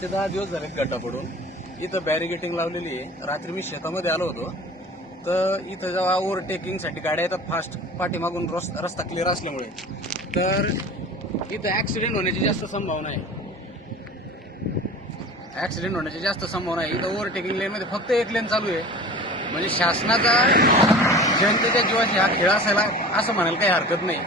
ते 10 दिवस झाले गड्डा पडून. इथं बॅरिगेटिंग लावलेली आहे. रात्री मी शेतामध्ये आलो होतो, तर इथं जेव्हा ओव्हरटेकिंगसाठी गाड्या येतात फास्ट, पाठीमागून रस्ता क्लिअर असल्यामुळे, तर इथं ॲक्सिडेंट होण्याची जास्त संभावना आहे. इथं ओव्हरटेकिंग लेनमध्ये फक्त एक लेन चालू आहे. म्हणजे शासनाचा जनतेच्या जीवाची हा खेळ असायला असं म्हणायला काही हरकत नाही.